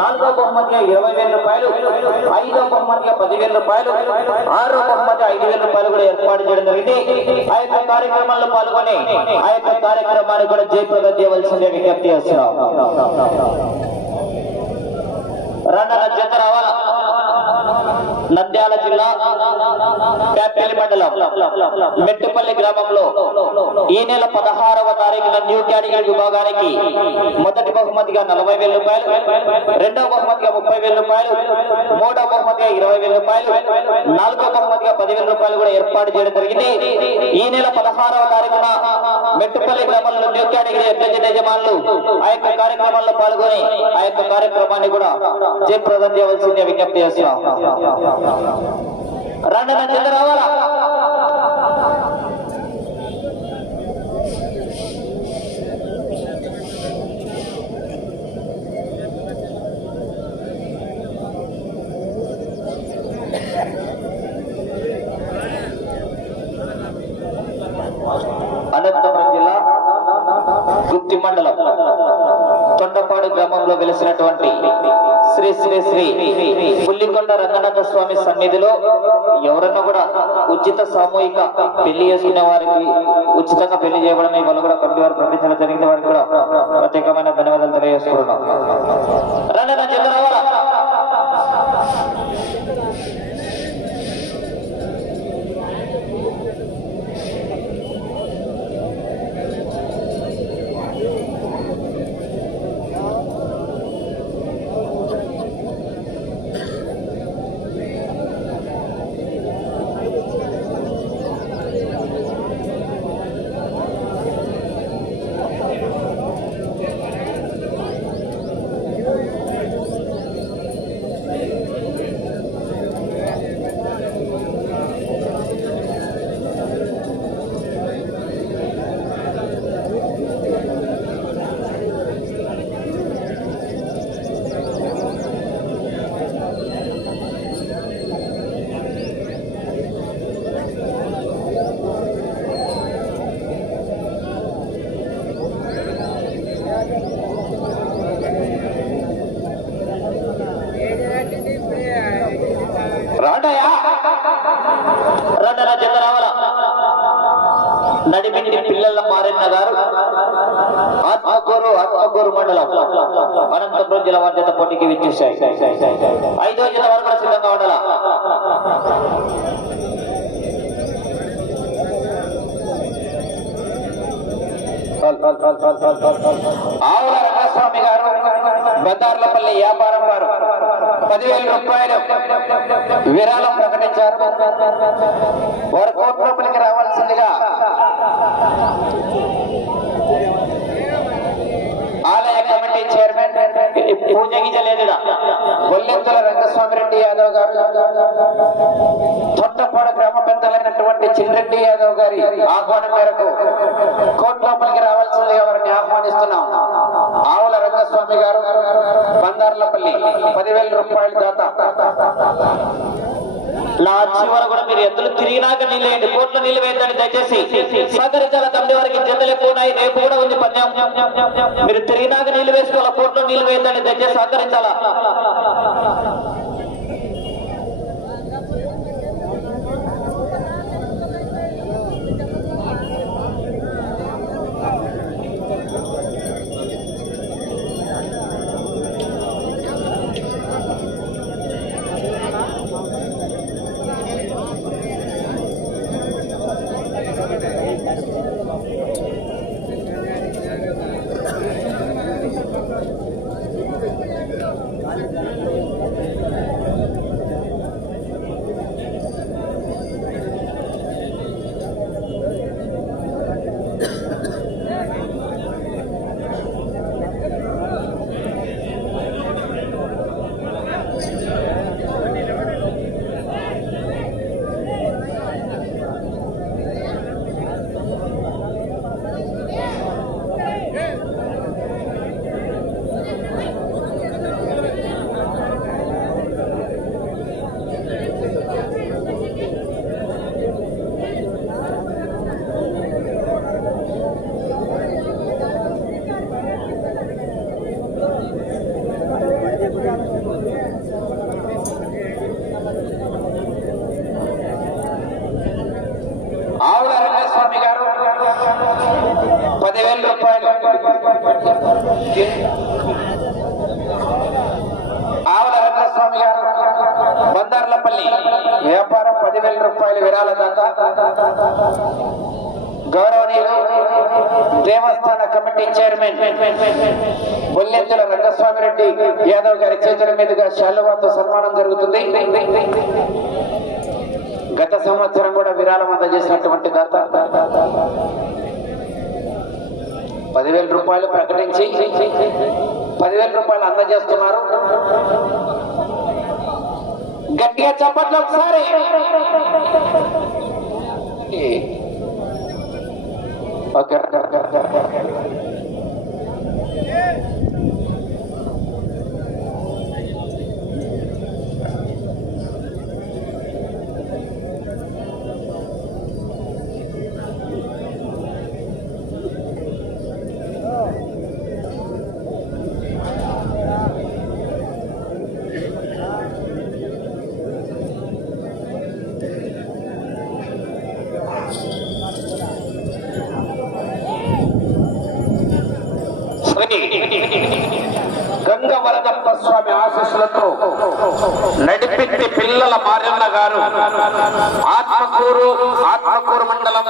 నాలుగో బహుమతిగా ఇరవై వేల రూపాయలు ఐదో బహుమతిగా పదివేల రూపాయలు ఆరో బహుమతి ఐదు వేల రూపాయలు కూడా ఏర్పాటు చేయడం జరిగింది. ఆ యొక్క కార్యక్రమాల్లో పాల్గొని ఆ యొక్క కార్యక్రమాన్ని కూడా జయప్రద చేయవలసిందే విజ్ఞప్తి చేస్తున్నాం. రెండు జత రావాలా? నంద్యాల జిల్లా పేపల్లి మండలం మెట్టుపల్లి గ్రామంలో ఈ నెల పదహారవ తారీఖున న్యూ కేటగిరీ విభాగానికి మొదటి బహుమతిగా నలభై వేల రూపాయలు రెండవ బహుమతిగా ముప్పై వేల రూపాయలు మూడవ బహుమతిగా ఇరవై వేల రూపాయలు నాలుగో బహుమతిగా పదివేల రూపాయలు కూడా ఏర్పాటు చేయడం జరిగింది. ఈ నెల పదహారవ తారీఖున మెట్టుపల్లి గ్రామంలో న్యూ కేటగిరీ ఎడ్ల యజమానులు ఆ యొక్క కార్యక్రమాల్లో పాల్గొని ఆ యొక్క కార్యక్రమాన్ని కూడా జయప్రదం చేయవలసిందే విజ్ఞప్తి చేస్తున్నాం. రండి నా చెంత రావాలా అనంతపురం జిల్లా గుత్తి మండలం తొండపాడు గ్రామంలో వెలిసినటువంటి శ్రీ శ్రీ పుల్లికొండ రంగనాథ స్వామి సన్నిధిలో ఎవరన్నా కూడా ఉచిత సామూహిక పెళ్ళి చేసుకునే వారికి ఉచితంగా పెళ్ళి చేయబడని వాళ్ళు కూడా కమిటీ వారు ప్రకటించడం జరిగింది. వారికి కూడా ప్రత్యేకమైన ధన్యవాదాలు తెలియజేసుకుంటున్నాం రండి నా చెంత రావాలా రాడయా రండరా జత రావాలా? నడిమిండి పిల్లల మారెన్న గారు. ఆత్మకూరు ఆత్మకూరు మండలం. అనంతపురం జిల్లా వారి పోటీకి విచ్చేశాయి. ఐదో జిల్లా వరకు సిద్ధంగా ఉండాలా? ఆవుల రంగస్వామి గారు బెదార్లపల్లి వ్యాపారం వారు. పదివేల రూపాయలు విరాళం ప్రకటించారు. వారు కోర్టు లోపలికి రావాల్సిందిగా ఆలయ కమిటీ చైర్మన్ పూజ గీజ లేదుగా రంగస్వామి రెడ్డి యాదవ్ గారు తొట్టపాడు గ్రామ పెద్దలైనటువంటి చిన్నరెడ్డి యాదవ్ గారి ఆహ్వానం మేరకు కోర్టు లోపలికి రావాల్సిందిగా వారిని ఆహ్వానిస్తున్నాం. స్వామి గారు బందార్లపల్లి పదివేల రూపాయల దాత. చివర కూడా మీరు ఎద్దులు తిరిగినాక నీళ్ళేయండి కోట్లు నీళ్ళు వేయద్దని దయచేసి. సహకరించాల తమ్మి వారికి జతలు ఎక్కువ ఉన్నాయి రేపు కూడా ఉంది పద్యం. మీరు తిరిగినాక నీళ్ళు వేసుకోవాలా కోట్లో నీళ్ళు వేయద్దని దయచేసి సహకరించాలా? విరాళ దాత గౌరవనీయులు దేవస్థాన కమిటీ చైర్మన్ బొల్లెందుల రంగస్వామి రెడ్డి యాదవ్ గారి చేతుల మీదుగా శాలువాతో సన్మానం జరుగుతుంది. గత సంవత్సరం కూడా విరాళం అందజేసినటువంటి దాత పదివేల రూపాయలు ప్రకటించి పదివేల రూపాయలు అందజేస్తున్నారు. గట్టిగా చెప్పట్లు ఒకసారి ఓకే శ్రీ నడిపిట్టి పిల్లల మారన్న గారు. ఆత్మకూరు ఆత్మకూరు మండలం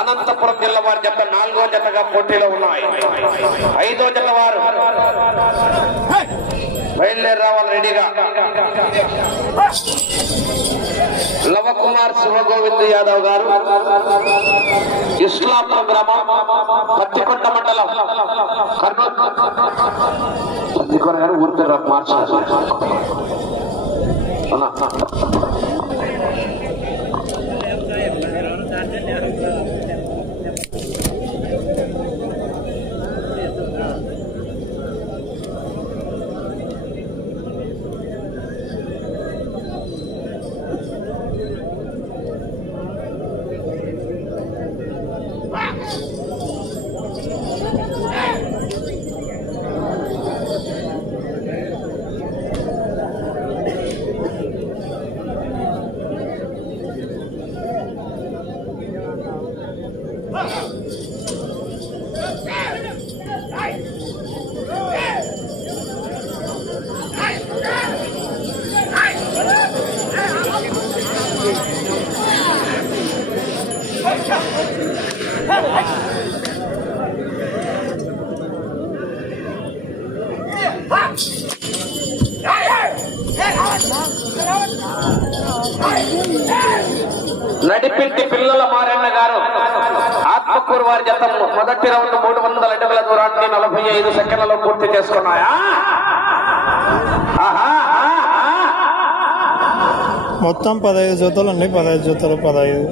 అనంతపురం జిల్లా వారి జత నాలుగో జతగా పోటీలో ఉన్నాయి. ఐదో జత వారు బయలుదేరి రావాలి రెడీగా. లవకుమార్ శివగోవింద్ యాదవ్ గారు ఇస్లాంపురం గ్రామం పత్తికొండ మండలం కర్నూలు. పత్తికొండ గారు ఊరి పేరు మార్చారు జత మొదటి రౌండ్ మూడు వందల అడుగుల దూరాన్ని నలభై ఐదు సెకండ్లలో పూర్తి చేసుకున్నాయా. మొత్తం పదహైదు జతలు అండి పదహైదు జతలు పదహైదు.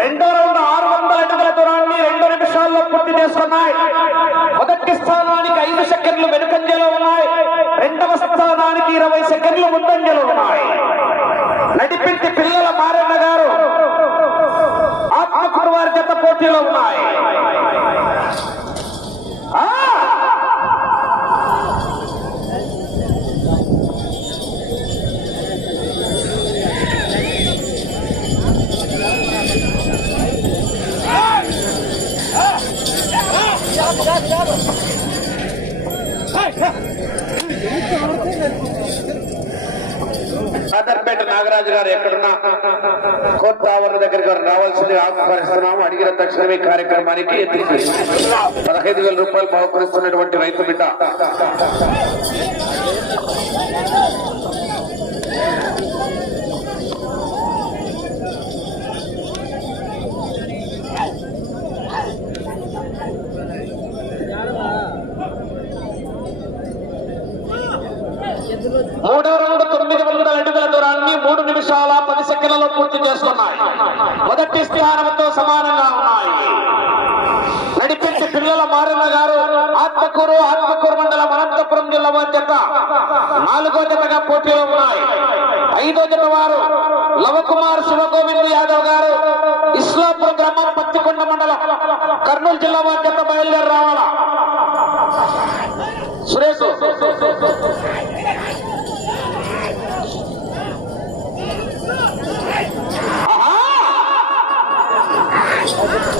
రెండో రౌండ్ ఆరు వందల అడుగుల దూరాన్ని రెండు నిమిషాల్లో పూర్తి చేసుకున్నాయి. మొదటి స్థానానికి ఐదు సెకండ్లు వెనుకంజలో ఉన్నాయి. రెండవ స్థానానికి ఇరవై సెకండ్లు ముందంజలో ఉన్నాయి. నడిపింటి పిల్లల మారన్న గారు జత పోటీలో ఆదర్పేట నాగరాజు గారు ఎక్కడున్నా కోర్టు ఆవరణ దగ్గరికి రావాల్సింది ఆహ్వానిస్తున్నాము. అడిగిన తక్షణమే కార్యక్రమానికి పదహైదు వేల రూపాయలు బహుకరిస్తున్నటువంటి రైతు బిడ్డ. మూడు నిమిషాల పది సెకండ్లలో పూర్తి చేస్తున్నాయి మొదటి స్థానంతో సమానంగా ఉన్నాయి. నడిపించి పిల్లల మారన్న గారు ఆత్మకూరు ఆత్మకూరు మండలం అనంతపురం జిల్లా వారి జత. నాలుగో జతగా పోటీలో ఉన్నాయి. ఐదో జత వారు లవకుమార్ శివగోవింద్ యాదవ్ గారు ఇస్లాంపూర్ గ్రామం పత్తికొండ మండలం కర్నూలు జిల్లా వారి జత బయలుదేరి రావాలా? సురేష్. Oh!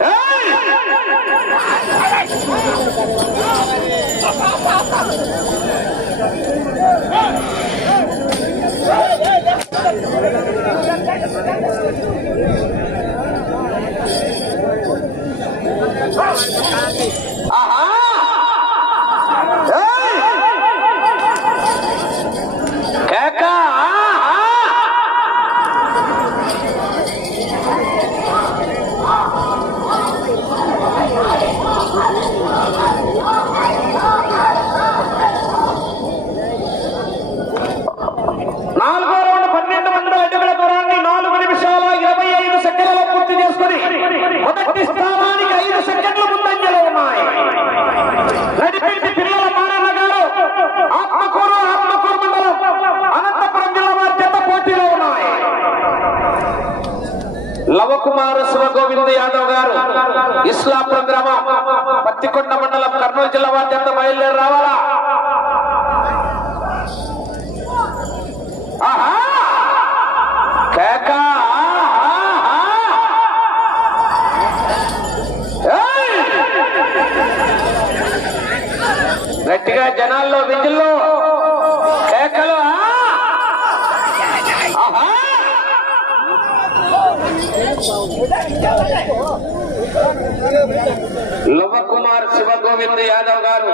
శివగోవింద్ యాదవ్ గారు.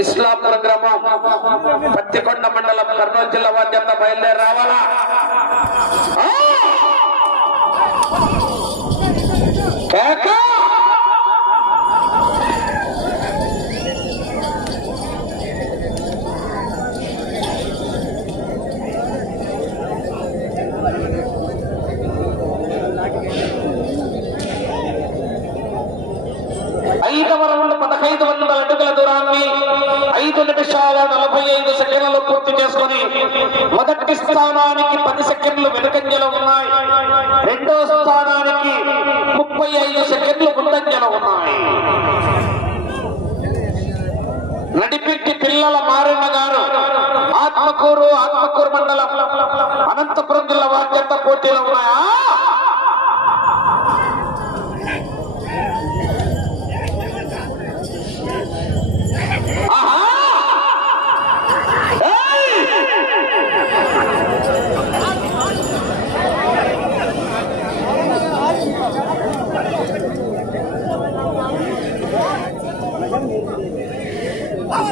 ఇస్లాంపురం గ్రామం పత్తికొండ మండలం కర్నూలు జిల్లా వాద్యంత బయలుదేరి రావాలా? ఆ! ఐదవ రౌండ్ పదహైదు వందల అడుగుల దూరాన్ని ఐదు నిమిషాల నలభై ఐదు సెకండ్లలో పూర్తి చేసుకొని మొదటి స్థానానికి పది సెకండ్లు వెనుకంజలు ఉన్నాయి. రెండో స్థానానికి ముప్పై ఐదు సెకండ్లు ముందంజలు ఉన్నాయి. నడిపెట్టి పిల్లల మారన్న గారు ఆత్మకూరు ఆత్మకూరు మండలం అనంతపురం జిల్లా వాద్యంత పోటీలో ఉన్నాయా.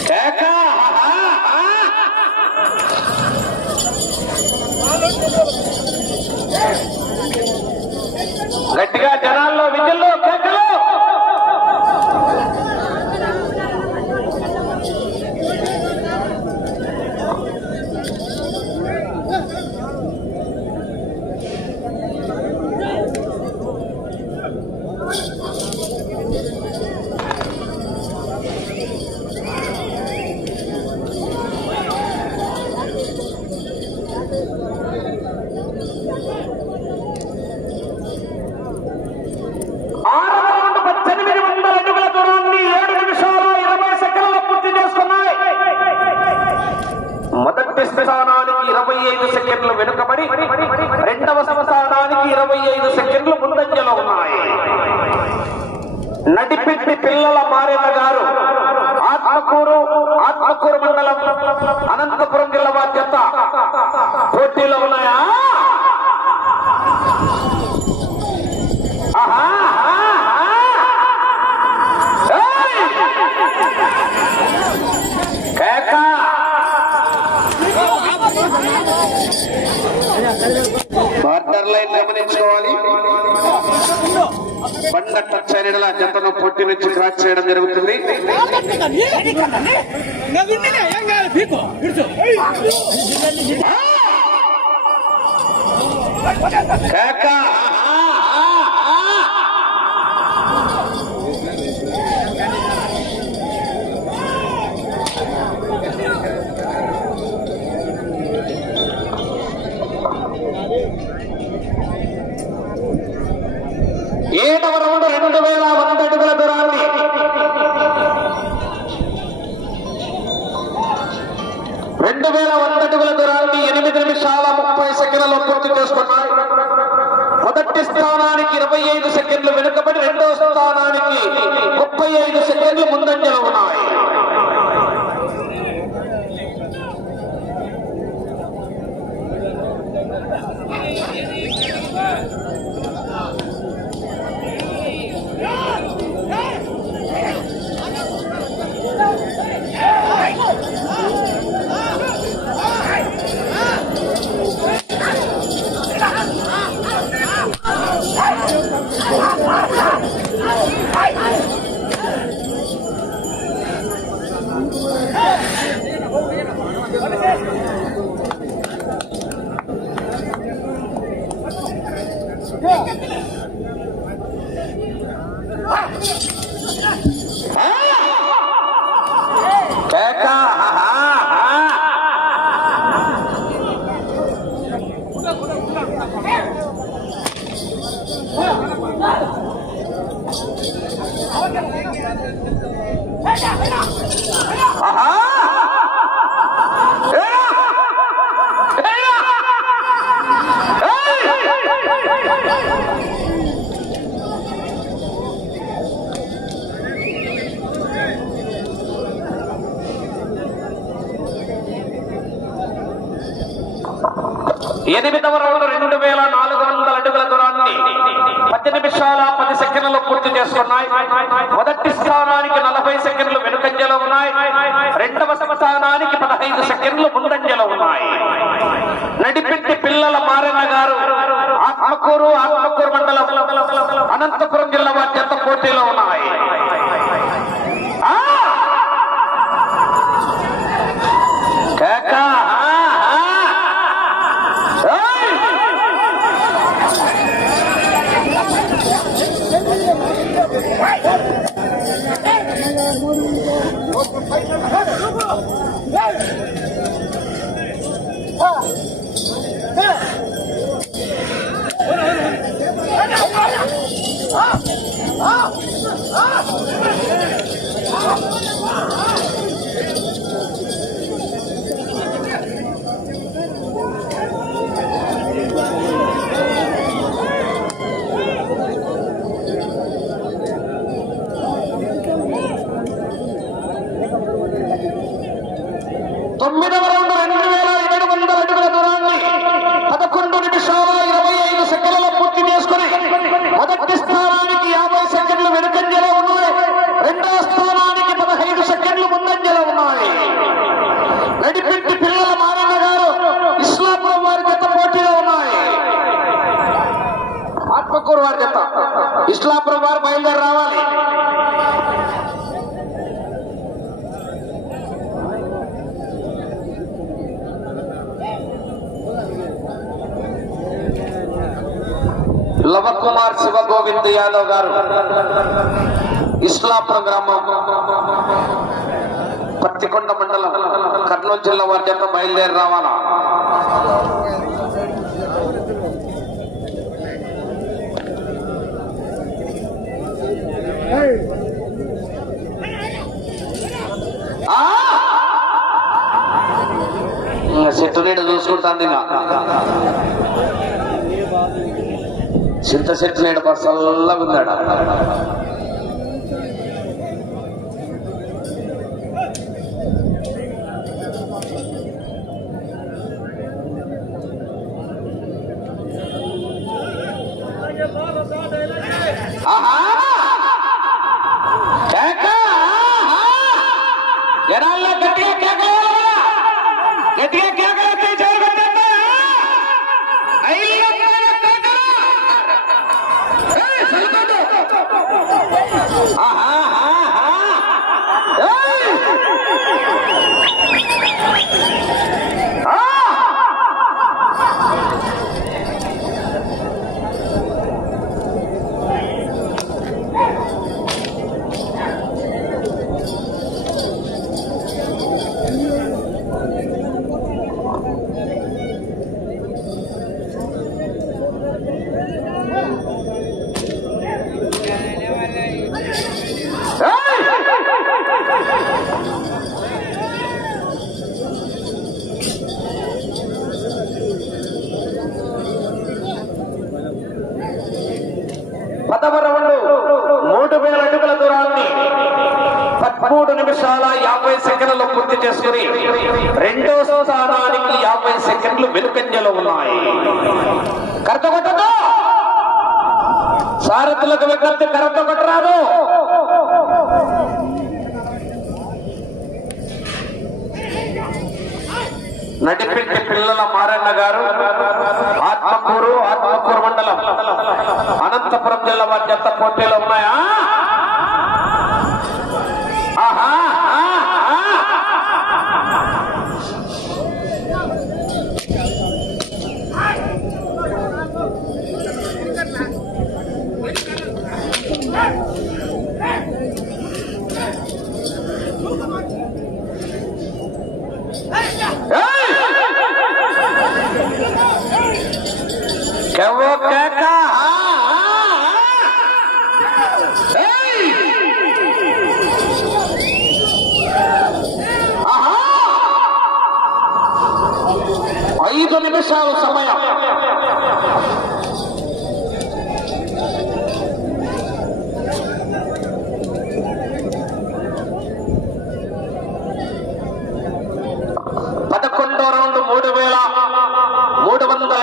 కేక! ఆహా! గట్టిగా జనాల్లో విధుల్లో కేకలు ఆరవ రౌండ్ పద్దెనిమిది వందల అడుగుల దూరాన్ని ఏడు నిమిషాలు ఇరవై సెకండ్లు పూర్తి చేసుకున్నాయి మొదటి స్థానానికి ఇరవై ఐదు సెకండ్లు వెనుకబడి రెండవ స్థానానికి ఇరవై ఐదు సెకండ్లు ముందంజలో ఉన్నాయి. నడిపెట్టి పిల్లల మారేన్న గారు ఆత్మకూరు ఆత్మకూరు మండలం అనంతపురం జిల్లా బాధ్యత. పోటీలో ఉన్నాయా? బార్డర్ లైన్ గమనించుకోవాలి. బండ టచ్ అయిన జతను పొట్టి నుంచి క్రాస్ చేయడం జరుగుతుంది. కేక! ఎనిమిదవ రౌండ్ రెండు వేల నాలుగు వందల అడుగుల దూరాన్ని పది నిమిషాల పది సెకండ్లు పూర్తి చేసుకున్నాయి. మొదటి స్థానానికి నలభై సెకండ్లు వెనుకంజలో ఉన్నాయి. రెండవ స్థానానికి పదహైదు సెకండ్లు ముందంజలో ఉన్నాయి. నడిపెట్టి పిల్లల మారన్న గారు ఆత్మకూరు ఆత్మకూరు మండలం అనంతపురం జిల్లా వారి చెత్త పోటీలో ఉన్నాయి. ఆత్మకూరు వారు జత ఇస్లాపురం వారు బయలుదేరి రావాలి. లవకుమార్ శివ గోవింద్ యాదవ్ గారు ఇస్లాపురం గ్రామం పత్తికొండ మండలం కర్నూలు జిల్లా వారి చేత బయలుదేరి రావాలా ఆ! ఇంకా చెట్టు నీడ చూసుకుంటాను చింత చెట్టు నీడ బస్సల్లా ఉందాడ ಜಗತ್ತು ಕರೆತಗೊಟ್ರ ಅದು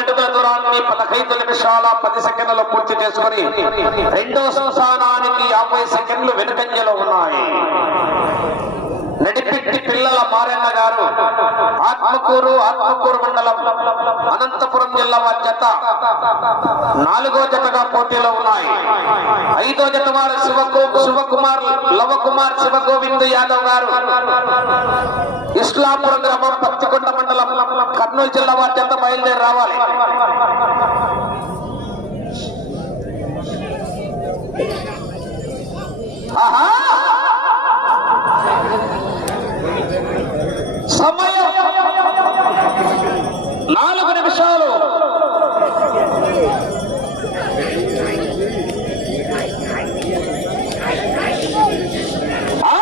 మూడు దూరాన్ని పదహైదు నిమిషాల పది సెకండ్లు పూర్తి చేసుకుని రెండో స్థానానికి యాభై సెకండ్లు వెనుకంజలో ఉన్నాయి. నడిపెట్టి పిల్లల మారెన్న గారు ఆత్మకూరు ఆత్మకూరు మండలం అనంతపురం జిల్లా వారి జత నాలుగో జతగా పోటీలో ఉన్నాయి. ఐదో జత వారు శివకు శివకుమార్ లవకుమార్ శివగోవింద్ యాదవ్ గారు. ఇస్లాపురం గ్రామం పత్తికొండ మండలం కర్నూలు జిల్లా వారి జత బయలుదేరి రావాలి. సమయం. నాలుగు నిమిషాలు ఆ!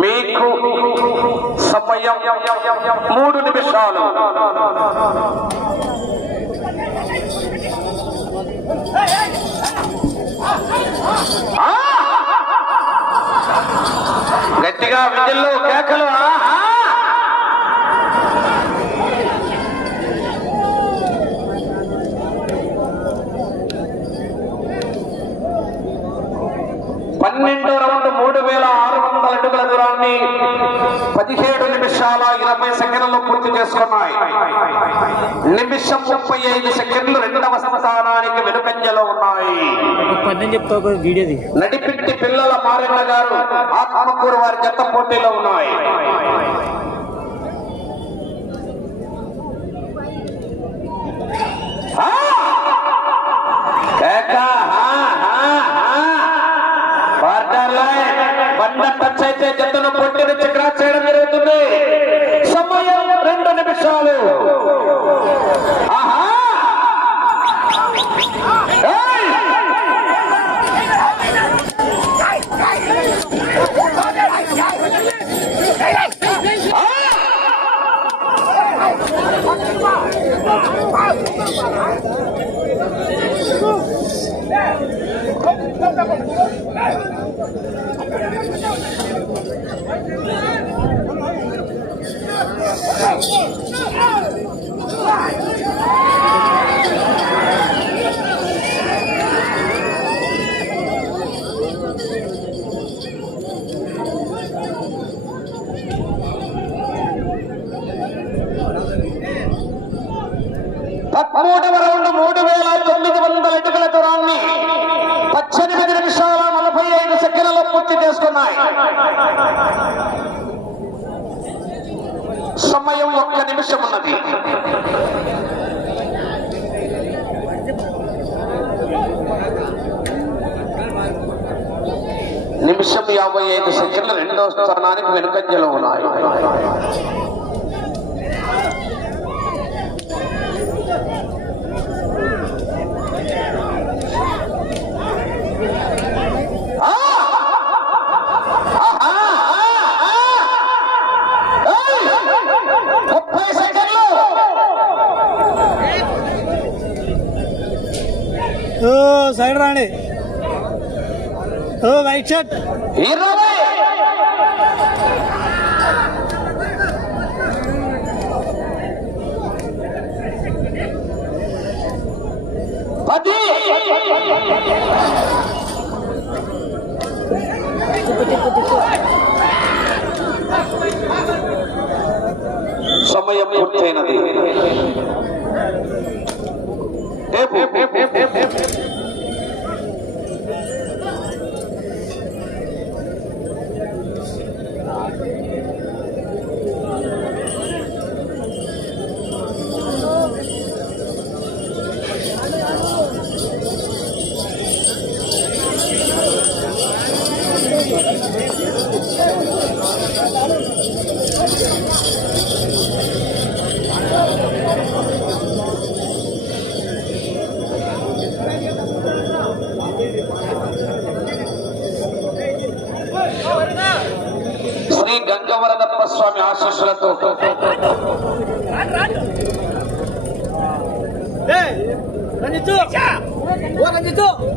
మీకు సమయం మూడు నిమిషాలు గట్టిగా విజిల్లు కేకలు ఆహా! పన్నెండో రౌండ్ మూడు వేల ఆరు వందల అడుగుల దూరాన్ని పదిహేడు నిమిషాల ఇరవై సెకండ్లు పూర్తి చేసుకున్నాయి. నిమిషం ముప్పై ఐదు సెకండ్లు రెండవ స్థానానికి వెనుకంజలో ఉన్నాయి. నడిపిట్టి పిల్లల మారెన్న గారు ఆత్మకూరు వారి జత పోటీలో ఉన్నాయి. ఆ! పదమూడవ రౌండ్ మూడు సమయం ఒక్క నిమిషం ఉన్నది నిమిషం యాభై ఐదు సెకండ్లు రెండవ స్థానానికి వెనుకంజలో ఉన్నాయి ఆ! ఆహా! ఆ! ఆ! ఏయ్! ముప్పై సెకండ్లు ఓ సైడ్ రాణి ఓ వైట్ షర్ట్. ఇరవై పది! పూర్తయినది.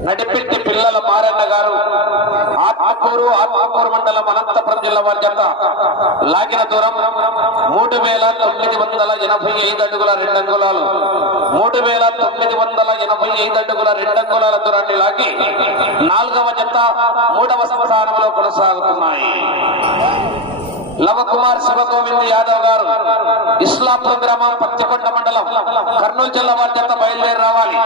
నడిపించి పిల్లల మారన్న గారు. ఆత్మకూరు ఆత్మకూరు మండలం అనంతపురం జిల్లా వారి జత లాగిన దూరం మూడు వేల తొమ్మిది వందల ఎనభై ఐదు అడుగుల రెండు అంగుళాలు. మూడు వేల తొమ్మిది వందల ఎనభై ఐదు అడుగుల రెండు అంగుళాల దూరాన్ని లాగి నాలుగవ జత మూడవ స్థానంలో కొనసాగుతున్నాయి. లవకుమార్ శివగోవింద్ యాదవ్ గారు ఇస్లాంపురం గ్రామం పత్తికొండ మండలం కర్నూలు జిల్లా వారి జత బయలుదేరి రావాలి.